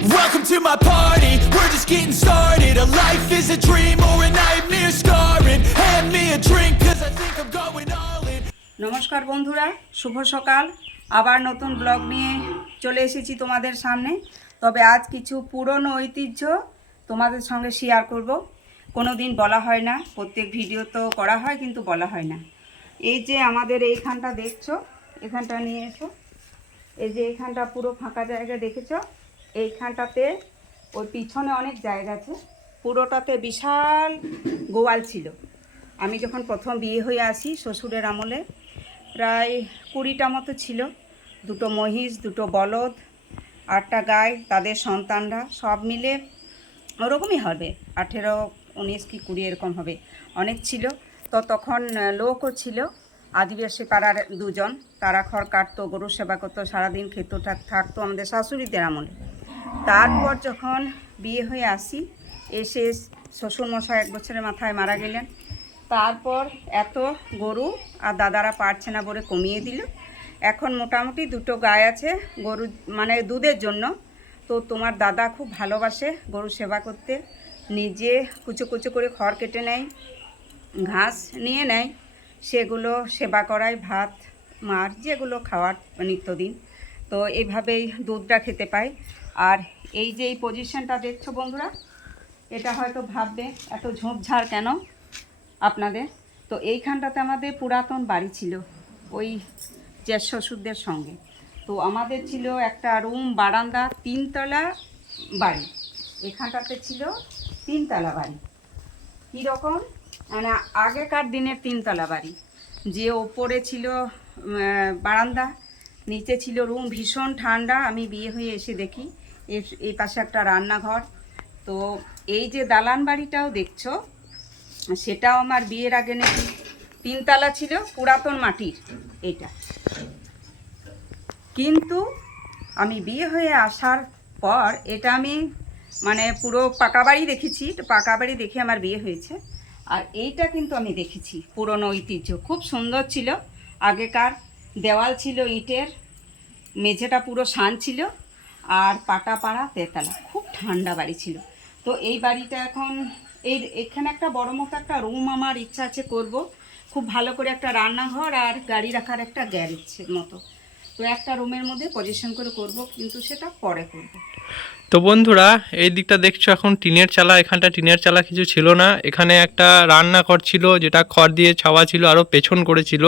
Welcome to my party, we're just getting started. A life is a dream or a nightmare scarring. Hand me a drink cause I think I'm going all in. নমস্কার বন্ধুরা, শুভ সকাল। আবার নতুন blog নিয়ে চলে এসেছি তোমাদের সামনে। তবে আজ কিছু পুরনো ঐতিহ্য তোমাদের সঙ্গে শেয়ার করব। কোনো দিন বলা হয় না, প্রত্যেক ভিডিও তো করা হয় কিন্তু বলা হয় না। এই যে আমাদের এইখানটা দেখছো, এখানটা নিয়ে এসো। এই যে এইখানটা পুরো ফাঁকা জায়গা দেখেছো, এইখানটাতে ওর পিছনে অনেক জায়গা আছে, পুরোটাতে বিশাল গোয়াল ছিল। আমি যখন প্রথম বিয়ে হয়ে আসি শ্বশুরের আমলে প্রায় 20টা মতো ছিল। দুটো মহিষ, দুটো বলদ, 8টা গাই, তাদের সন্তানরা সব মিলে ওরকমই হবে, 18, 19 কি 20 এরকম হবে, অনেক ছিল। তো তখন লোকও ছিল, আদিবাসী পাড়ার দুজন, তারা খড় কাটতো, গরু সেবা করতো, সারাদিন খেতে থাকতো আমাদের শাশুড়িদের আমলে। তারপর যখন বিয়ে হয়ে আসি, এসে শ্বশুরমশাই 1 বছরের মাথায় মারা গেলেন। তারপর এত গরু আর দাদারা পারছে না বলে কমিয়ে দিল। এখন মোটামুটি 2টো গাই আছে, গরু মানে দুধের জন্য। তো তোমার দাদা খুব ভালোবাসে গরু সেবা করতে, নিজে কুচো কুচো করে খড় কেটে নেয়, ঘাস নিয়ে নেয়, সেগুলো সেবা করায়, ভাত মার যেগুলো খাওয়ার নিত্যদিন। তো এইভাবেই দুধটা খেতে পায়। আর এই যে এই পজিশনটা দেখছো বন্ধুরা, এটা হয়তো ভাববে এত ঝোপঝাড় কেন আপনাদের। তো এইখানটাতে আমাদের পুরাতন বাড়ি ছিল ওই জেঠ শ্বশুরদের সঙ্গে। তো আমাদের ছিল একটা রুম, বারান্দা, 3তলা বাড়ি। এখানটাতে ছিল 3তলা বাড়ি। কীরকম মানে আগেকার দিনের 3তলা বাড়ি, যে ওপরে ছিল বারান্দা, নিচে ছিল রুম, ভীষণ ঠান্ডা। আমি বিয়ে হয়ে এসে দেখি এই পাশে একটা রান্নাঘর। তো এই যে দালান বাড়িটাও দেখছো, সেটাও আমার বিয়ের আগে নাকি 3তলা ছিল, পুরাতন মাটির এটা। কিন্তু আমি বিয়ে হয়ে আসার পর এটা আমি মানে পুরো পাকা বাড়ি দেখেছি। তো পাকা বাড়ি দেখে আমার বিয়ে হয়েছে। আর এইটা কিন্তু আমি দেখেছি পুরনো ঐতিহ্য, খুব সুন্দর ছিল। আগেকার দেওয়াল ছিল ইটের, মেঝেটা পুরো শান ছিল, আর পাটা পাড়া তেতলা, খুব ঠান্ডা বাড়ি ছিল। তো এই বাড়িটা এখন এখানে একটা বড় মতো একটা রুম আমার ইচ্ছা আছে করব, খুব ভালো করে একটা রান্নাঘর আর গাড়ি রাখার একটা গ্যারেজের মতো। তো একটা রুমের মধ্যে পজিশন করে করব, কিন্তু সেটা পরে করব। তো বন্ধুরা, এই দিকটা দেখছো এখন টিনের চালা, এখানটা টিনের চালা কিছু ছিল না। এখানে একটা রান্নাঘর ছিল যেটা খড় দিয়ে ছাওয়া ছিল, আরও পেছন করেছিল।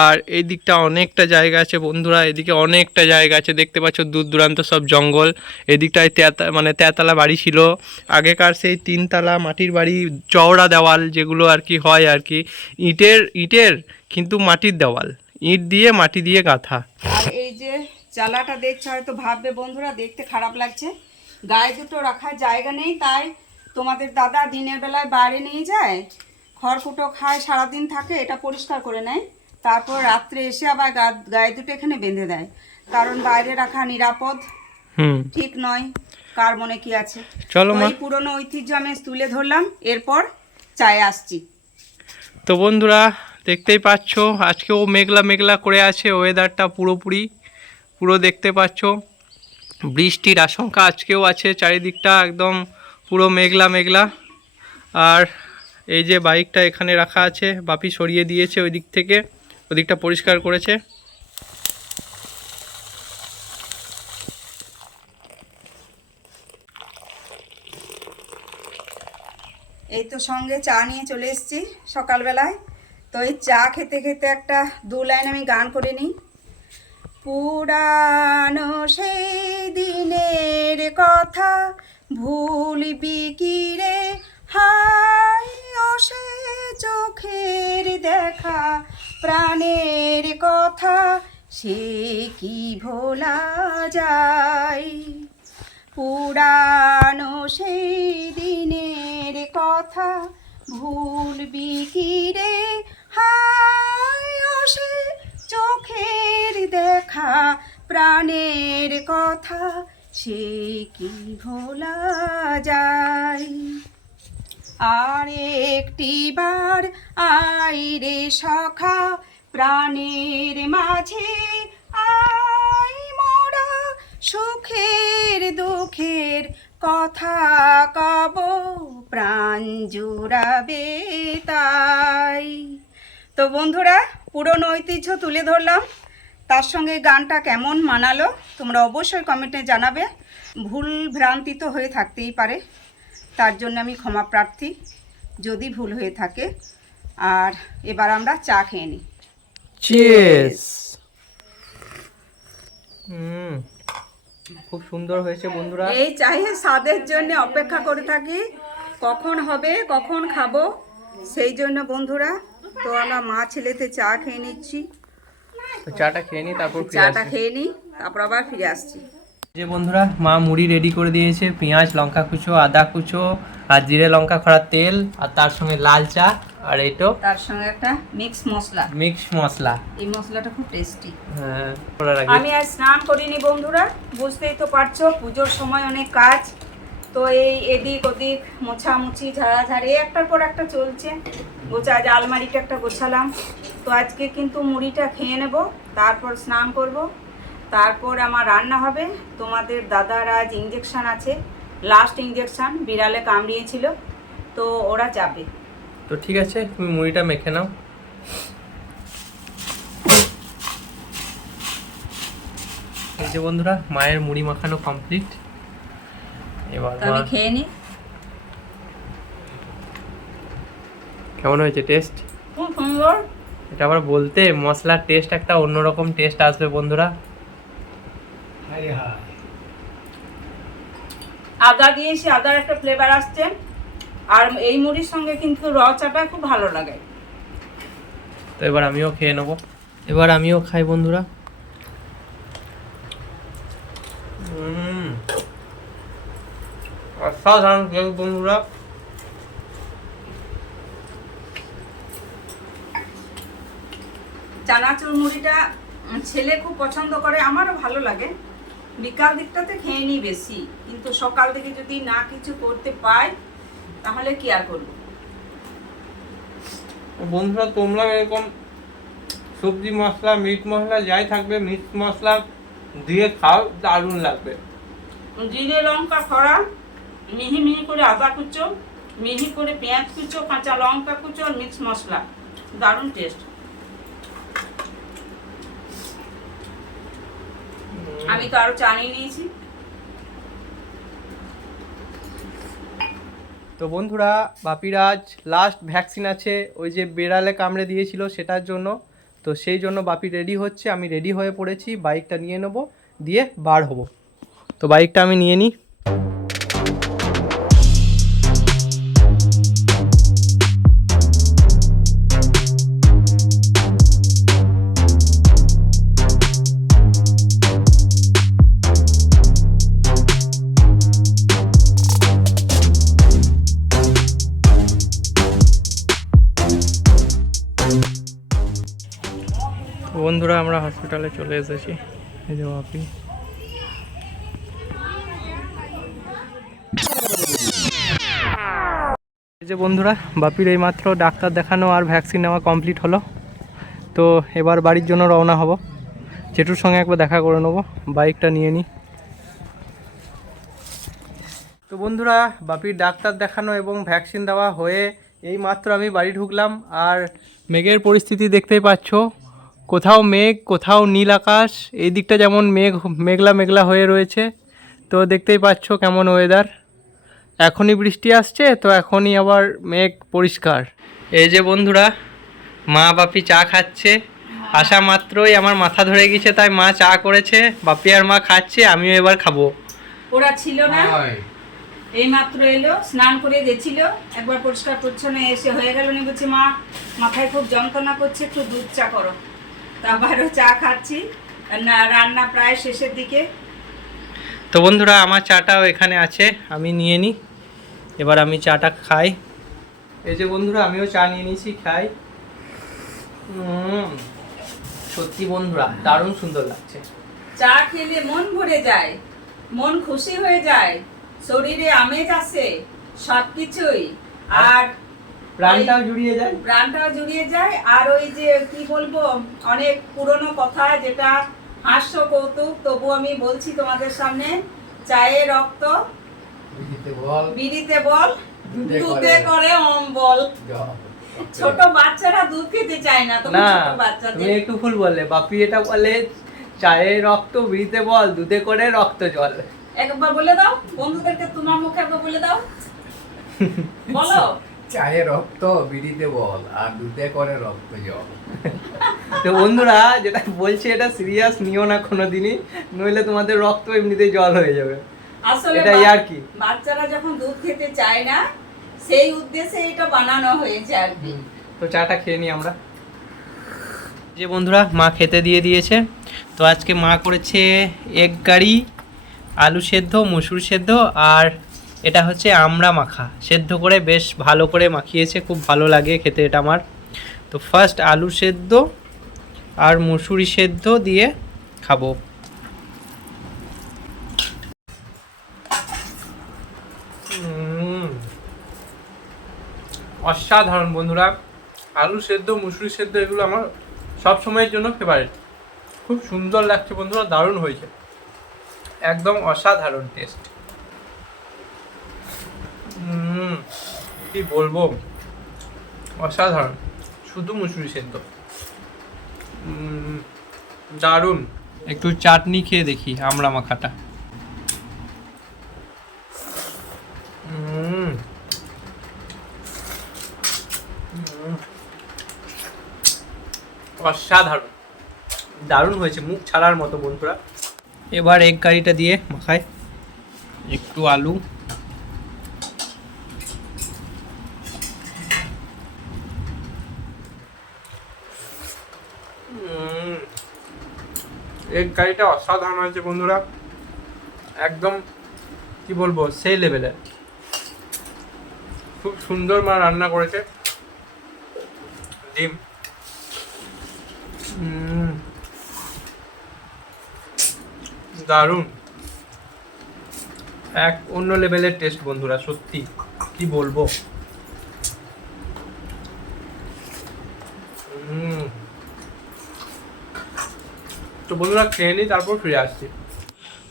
আর এই দিকটা অনেকটা জায়গা আছে বন্ধুরা, এদিকে অনেকটা জায়গা আছে, দেখতে পাচ্ছ দূর দূরান্ত সব জঙ্গল। এদিকটায় তেতলা বাড়ি ছিল আগেকার, সেই 3তলা মাটির বাড়ি, চওড়া দেওয়াল যেগুলো আর কি হয় আর কি, ইটের কিন্তু মাটির দেওয়াল, ইট দিয়ে মাটি দিয়ে গাঁথা। আর এই যে চালাটা দেখছো, হয়তো ভাববে বন্ধুরা দেখতে খারাপ লাগছে, গায়ে দুটো রাখার জায়গা নেই, তাই তোমাদের দাদা দিনের বেলায় বাইরে নিয়ে যায়, খড়কুটো খায়, সারাদিন থাকে, এটা পরিষ্কার করে নেয়, তারপর রাত্রে এসে আবার গায়ে দুটো এখানে বেঁধে দেয়। কারণ বাইরে রাখা নিরাপদ ঠিক নয়, কার মনে কি আছে। চলো মা, এই পুরনো ঐতিহ্য আমি তুলে ধরলাম, এরপর চায়ে আসছি। তো বন্ধুরা দেখতেই পাচ্ছ আজকেও মেঘলা মেঘলা করে আছে, ওয়েদারটা পুরো দেখতে পাচ্ছ, বৃষ্টির আশঙ্কা আজকেও আছে, চারিদিকটা একদম পুরো মেঘলা মেঘলা। আর এই যে বাইকটা এখানে রাখা আছে, বাপি সরিয়ে দিয়েছে ওই দিক থেকে, ওদিকটা পরিষ্কার করেছে। এই তো সঙ্গে চা নিয়ে চলে এসেছি সকালবেলায়। তো এই চা খেতে খেতে একটা 2 লাইন আমি গান করে নিই। পুরানো সেই দিনের কথা ভুলবি কি রে, হায় ও সে চোখের দেখা, প্রাণের কথা সে কি ভোলা যায়। পুরানো সেই দিনের কথা ভুলবি কি রে, হায় ও সে চোখের দেখা, প্রাণের কথা সে কি ভোলা যায়। আর একটিবার আই রে সখা, প্রাণের মাঝে আই মোরা, সুখের দুঃখে কথা কব প্রাণ জুড়াবে তাই। তো বন্ধুরা, পুরনো ঐতিহ্য তুলে ধরলাম, তার সঙ্গে গানটা কেমন মানালো তোমরা অবশ্যই কমেন্টে জানাবে। ভুল ভ্রান্তি তো হয়ে থাকতেই পারে, তার জন্য আমি ক্ষমা প্রার্থী যদি ভুল হয়ে থাকে। আর এবার আমরা চা খেয়ে নিই। চিয়ার্স। খুব সুন্দর হয়েছে বন্ধুরা। এই চায়ের স্বাদের জন্য অপেক্ষা করে থাকি, কখন হবে কখন খাবো, সেই জন্য বন্ধুরা। তো আমরা মা ছেলেতে চা খেয়ে নিচ্ছি। তো চাটা খেয়ে নিই, তারপর ফিরে চাটা আসছি। খেয়ে নিই, তারপর আবার ফিরে আসছি। যে বন্ধুরা, মা মুড়ি রেডি করে দিয়েছে, পেঁয়াজ লঙ্কা কুচো আদা কুচো আর জিরে লঙ্কা খড়া তেল, আর তার সঙ্গে লাল চা, আর এইটো তার সঙ্গে একটা মিক্স মশলা। মিক্স মশলা। এই মশলাটা খুব টেস্টি। হ্যাঁ, করার আগে আমি আজ স্নান করিনি বন্ধুরা, বুঝতেই তো পারছো পুজোর সময় অনেক কাজ। তো এই এদিক ওদিক মোছামুছি ঝাড়াঝাড়ি একটার পর একটা চলছে। আজ আলমারিটা একটা গোছালাম। তো আজকে কিন্তু মুড়িটা খেয়ে নেব, তারপর স্নান করব, তারপর আমার রান্না হবে। তোমাদের দাদার আজ ইঞ্জেকশান আছে, লাস্ট ইঞ্জেকশান, বিড়ালে কামড়িয়েছিল, তো ওরা যাবে। তো ঠিক আছে, তুমি মুড়িটা মেখে নাও। এই যে বন্ধুরা, মায়ের মুড়ি মাখানো কমপ্লিট। এবার তো আমি খেয়ে নিই। কেমন হয়েছে টেস্ট? খুব সুন্দর। এটা আবার বলতে, মশলার টেস্ট একটা অন্যরকম টেস্ট আসবে বন্ধুরা। আদা দিয়েছি, আদার একটা ফ্লেভার আসছে। আর এই মুড়ির সঙ্গে কিন্তু র চাটা খুব ভালো লাগে। তো এবার আমিও খেয়ে নেবো, এবার আমিও খাই বন্ধুরা। অসাধারণ টেস্ট বন্ধুরা। চানাচুর মুড়িটা ছেলে খুব পছন্দ করে, আমারও ভালো লাগে। বিকাল দিকটাতে খেয়ে নিই বেশি, কিন্তু সকাল থেকে যদি না কিছু করতে পাই তাহলে কি আর করবো। বন্ধুরা, তোমরা এরকম সবজি মশলা মিট মশলা যাই থাকবে, মিক্স মশলা দিয়ে খাও, দারুণ লাগবে। জিরে লঙ্কা খড়া, মিহি মিহি করে আদা কুচো, মিহি করে পেঁয়াজ কুচো, কাঁচা লঙ্কা কুচো, মিক্স মশলা, দারুণ টেস্ট। আমি তো আরো চা নিয়ে নিয়েছি। তো বন্ধুরা, বাপিরাজ লাস্ট ভ্যাকসিন আছে, ওই যে বেড়ালে কামড়ে দিয়েছিল সেটার জন্য। তো সেই জন্য বাপি রেডি হচ্ছে, আমি রেডি হয়ে পড়েছি, বাইকটা নিয়ে নেবো, দিয়ে বার হব। তো বাইকটা আমি নিয়ে নিই। বন্ধুরা, আমরা হসপিটালে চলে এসেছি। এই যে বাপি। এই যে বন্ধুরা, বাপির এই মাত্র ডাক্তার দেখানো আর ভ্যাকসিন নেওয়া কমপ্লিট হলো। তো এবার বাড়ির জন্য রওনা হব। জেঠুর সঙ্গে একবার দেখা করে নেবো, বাইকটা নিয়ে নিই। তো বন্ধুরা, বাপির ডাক্তার দেখানো এবং ভ্যাকসিন দেওয়া হয়ে এই মাত্র আমি বাড়ি ঢুকলাম। আর মেঘের পরিস্থিতি দেখতেই পাচ্ছ, কোথাও মেঘ কোথাও নীল আকাশ। এই দিকটা যেমন মেঘলা মেঘলা হয়ে রয়েছে। তো দেখতেই পাচ্ছ কেমন ওয়েদার। এখনই বৃষ্টি আসছে, তো এখনই আবার মেঘ পরিষ্কার। এই যে বন্ধুরা, মা বাপি চা খাচ্ছে। আসা মাত্রই আমার মাথা ধরে গেছে, তাই মা চা করেছে, বাপি আর মা খাচ্ছে, আমিও এবার খাবো। ওরা ছিল না, এই মাত্র এলো, স্নান করে গেছিল, একবার পরিষ্কার পরিচ্ছন্ন এসে হয়ে গেল নি, বলছে মা মাথায় খুব যন্ত্রণা করছে, একটু দুধ চা করো। তারপরও চা খাচ্ছি, রান্না প্রায় শেষের দিকে। তো বন্ধুরা, আমার চাটাও এখানে আছে, আমি নিয়ে নিই। এবার আমি চাটা খাই। এই যে বন্ধুরা, আমিও চা নিয়ে নিয়েছি, খাই। সত্যি বন্ধুরা, দারুণ সুন্দর লাগছে। চা খেলে মন ভরে যায়, মন খুশি হয়ে যায়, শরীরে আমেজ আসে, সবকিছুই। আর প্রাণটাও জুড়িয়ে যায়, প্রাণটাও জুড়িয়ে যায়। আর ওই যে কি বলবো, অনেক পুরনো কথা, যেটা হাস্য কৌতুক, তবু আমি বলছি তোমাদের সামনে, চায়ে রক্ত বিড়িতে বল, দুধে করে অম্বল। ছোট বাচ্চারা দুধ খেতে চায় না, তুমি না ছোট তুমি বাচ্চাদের একটু ভুল বললে, বাপি এটা বলে চায়ে রক্ত বিড়িতে বল, দুধে করে রক্ত জল। একবার বলে দাও বন্ধুদেরকে, তোমার মুখে একবার বলে দাও, বলো। চায়ে রক্ত বিড়িতে বল আর দুধে করে রক্ত জল। তো বন্ধুরা যেটা বলছে এটা সিরিয়াস নিও না কোনোদিনই, নইলে তোমাদের রক্ত এমনিতেই জল হয়ে যাবে। আসলে এটাই আর কি। বাচ্চারা যখন দুধ খেতে চায় না, সেই উদ্দেশ্যে এটা বানানো হয়েছে আর কি। তো চাটা খেয়ে নিই আমরা। যে বন্ধুরা মা খেতে দিয়ে দিয়েছে, তো আজকে মা করেছে এগ কারি, আলু সেদ্ধ, মসুর সেদ্ধ, আর এটা হচ্ছে আমড়া মাখা সেদ্ধ করে বেশ ভালো করে মাখিয়েছে, খুব ভালো লাগে খেতে এটা আমার। তো ফার্স্ট আলু সেদ্ধ আর মসুরি সেদ্ধ দিয়ে খাবো। অসাধারণ বন্ধুরা, আলু সেদ্ধ, মুসুরি সেদ্ধ এগুলো আমার সব সময়ের জন্য ফেভারিট। খুব সুন্দর লাগছে বন্ধুরা, দারুণ হয়েছে, একদম অসাধারণ টেস্ট। কি বলবো, অসাধারণ, শুধু মুসুরি সেদ্ধ, দারুণ। একটু চাটনি খেয়ে দেখি আমড়া মাখাটা। অসাধারণ, দারুণ হয়েছে, মুখ ছাড়ার মতো বন্ধুরা। এবার এগ কারিটা দিয়ে মাখাই, একটু আলু, এগ কারিটা অসাধারণ হয়েছে বন্ধুরা, একদম কি বলবো সেই লেভেলের, খুব সুন্দর মা রান্না করেছে। ডিম, দারুণ, এক অন্য লেভেলের টেস্ট বন্ধুরা, সত্যি কি বলবো। তো বন্ধুরা খেয়ে নিই, তারপর ফিরে আসছি।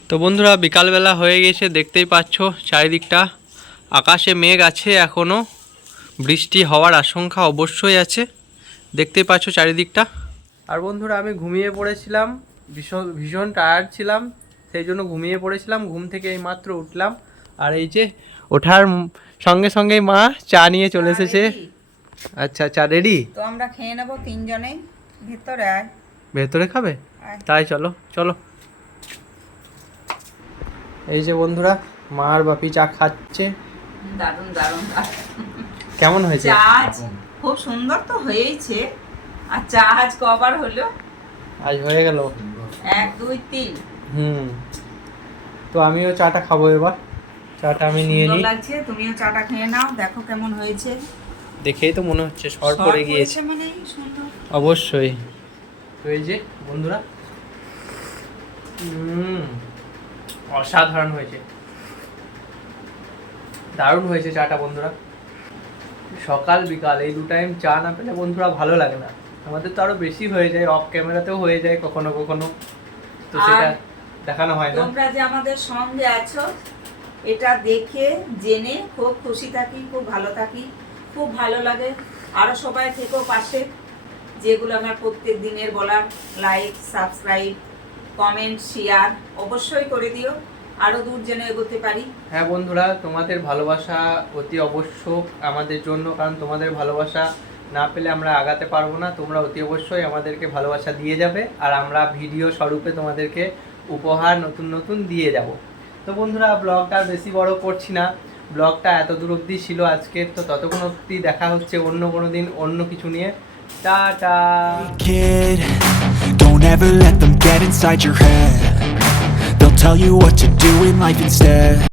তো বন্ধুরা বিকালবেলা হয়ে গেছে, দেখতেই পাচ্ছ চারিদিকটা, আকাশে মেঘ আছে, এখনও বৃষ্টি হওয়ার আশঙ্কা অবশ্যই আছে, দেখতেই পাচ্ছ চারিদিকটা। আর বন্ধুরা আমি ঘুমিয়ে পড়েছিলাম, ভীষণ টায়ার্ড ছিলাম, সেই জন্য ঘুমিয়ে পড়েছিলাম। ঘুম থেকে এই মাত্র উঠলাম, আর এই যে ওঠার সঙ্গে সঙ্গেই মা চা নিয়ে চলে এসেছে। আচ্ছা চা রেডি, তো আমরা খেয়ে নেবো তিনজনেই। ভেতরে আয়। ভেতরে খাবে? আয়। তাই চলো চলো। এই যে বন্ধুরা মা আর বাপি চা খাচ্ছে। দারুণ দারুণ কেমন হয়েছে? চা আজ খুব সুন্দর তো হয়েছে। আর চা আজ কবার হলো? আজ হয়ে গেল 1 2 3। তো আমিও চাটা খাবো এবার, চাটা আমি নিয়ে নিই। লাগছে, তুমিও চাটা খেয়ে নাও, দেখো কেমন হয়েছে। দেখেই তো মনে হচ্ছে সর পড়ে গিয়েছে। মানে সুন্দর অবশ্যই। তো এই যে বন্ধুরা অসাধারণ হয়েছে, দারুণ হয়েছে চাটা বন্ধুরা। সকাল বিকাল এই 2 টাইম চা না পেলে বন্ধুরা ভালো লাগে না। আমাদের তো আরো বেশি হয়ে যায়, অফ ক্যামেরাতেও হয়ে যায় কখনো কখনো, তো সেটা দেখানো হয় না। তোমরা যে আমাদের সঙ্গে আছো, এটা দেখে জেনে খুব খুশি থাকি, খুব ভালো থাকি, খুব ভালো লাগে। আরো সবাই থেকেও পাশে, যেগুলো আমার প্রত্যেক দিনের বলার, লাইক, সাবস্ক্রাইব, কমেন্ট, শেয়ার অবশ্যই করে দিও, আরো দূর যেন এগোতে পারি। হ্যাঁ বন্ধুরা, তোমাদের ভালোবাসা অতি আবশ্যক আমাদের জন্য, কারণ তোমাদের ভালোবাসা না পেলে আমরা আগাতে পারবো না। তোমরা অতি অবশ্যই আমাদেরকে ভালোবাসা দিয়ে যাবে, আর আমরা ভিডিও স্বরূপে তোমাদেরকে উপহার নতুন নতুন দিয়ে যাব। তো বন্ধুরা ব্লগটা বেশি বড় করছি না, ব্লগটা এত দূর অবধি ছিল আজকের। তো ততক্ষণ অবধি দেখা হচ্ছে অন্য কোনো দিন অন্য কিছু নিয়ে। Tata. Kid, don't ever let them get inside your head. They'll tell you what to do in life instead.